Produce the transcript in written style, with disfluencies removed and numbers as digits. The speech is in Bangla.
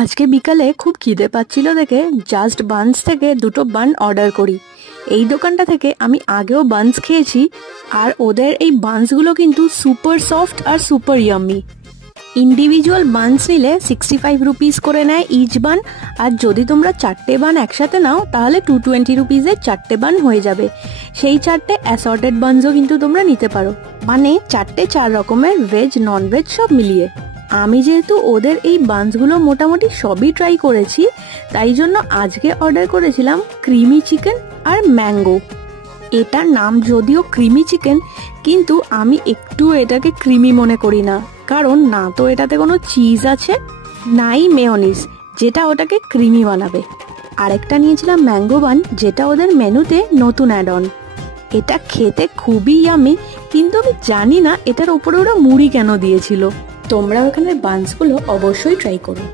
আজকে বিকালে খুব খিদে পাচ্ছিল দেখে জাস্ট বানস থেকে দুটো বান অর্ডার করি। এই দোকানটা থেকে আমি আগেও বানস খেয়েছি, আর ওদের এই বানসগুলো কিন্তু সুপার সফট আর সুপার ইয়াম্মি। ইন্ডিভিজুয়াল বানস নিলে 65 রুপিস করে নেয় ইচ বান, আর যদি তোমরা 4টে বান একসাথে নাও তাহলে 220 রুপিসের 4টে বান হয়ে যাবে। সেই 4টে অ্যাসর্টেড বানসও কিন্তু তোমরা নিতে পারো, মানে 4টে 4 রকমের ভেজ নন ভেজ সব মিলিয়ে। আমি যেহেতু ওদের এই বানসগুলো মোটামুটি সবই ট্রাই করেছি, তাই জন্য আজকে অর্ডার করেছিলাম ক্রিমি চিকেন আর ম্যাঙ্গো। এটার নাম যদিও ক্রিমি চিকেন, কিন্তু আমি একটু এটাকে ক্রিমি মনে করি না, কারণ না তো এটাতে কোনো চিজ আছে, নাই মেয়োনিজ যেটা ওটাকে ক্রিমি বানাবে। আরেকটা নিয়েছিলাম ম্যাঙ্গো বান, যেটা ওদের মেনুতে নতুন অ্যাড অন। এটা খেতে খুবই ইয়ামি, কিন্তু আমি জানি না এটার ওপরে ওরা মুড়ি কেন দিয়েছিল। তোমরা ওখানে বানসগুলো অবশ্যই ট্রাই করো।